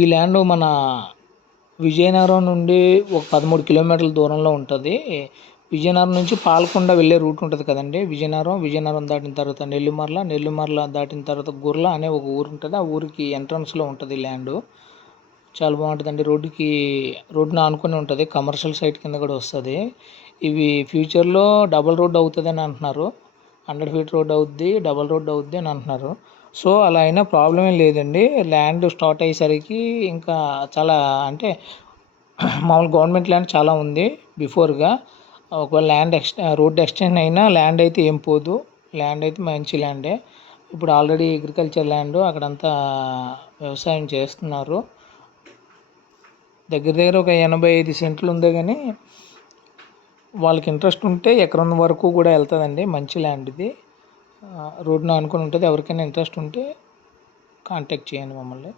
ఈ ల్యాండ్ మన విజయనగరం నుండి ఒక 13 కిలోమీటర్ల దూరంలో ఉంటుంది. విజయనగరం నుంచి పాలకొండ వెళ్ళే రూట్ ఉంటుంది కదండి. విజయనగరం దాటిన తర్వాత నెల్లిమర్ల దాటిన తర్వాత గుర్ల అనే ఒక ఊరు ఉంటుంది. ఆ ఊరికి ఎంట్రన్స్లో ఉంటుంది ల్యాండ్. చాలా బాగుంటుందండి. రోడ్డుని ఆనుకొని ఉంటుంది. కమర్షియల్ సైట్ కింద కూడా వస్తుంది. ఇవి ఫ్యూచర్లో డబల్ రోడ్ అవుతుంది అని అంటున్నారు. 100 ఫీట్ రోడ్ అవుద్ది, డబల్ రోడ్ అవుద్ది అని అంటున్నారు. సో అలా అయినా ప్రాబ్లం ఏం లేదండి. ల్యాండ్ స్టార్ట్ అయ్యేసరికి ఇంకా చాలా అంటే మామూలు గవర్నమెంట్ ల్యాండ్ చాలా ఉంది బిఫోర్గా. ఒకవేళ రోడ్ ఎక్స్టెండ్ అయినా ల్యాండ్ అయితే ఏం పోదు. ల్యాండ్ అయితే మంచి ల్యాండే. ఇప్పుడు ఆల్రెడీ అగ్రికల్చర్ ల్యాండ్ అక్కడంతా వ్యవసాయం చేస్తున్నారు. దగ్గర ఒక 85 సెంట్లు ఉంది. కానీ వాళ్ళకి ఇంట్రెస్ట్ ఉంటే ఎకరం వరకు కూడా వెళ్తుందండి. మంచి ల్యాండ్ ఇది. రోడ్డును ఆనుకొని ఉంటుంది. ఎవరికైనా ఇంట్రెస్ట్ ఉంటే కాంటాక్ట్ చేయండి మమ్మల్ని.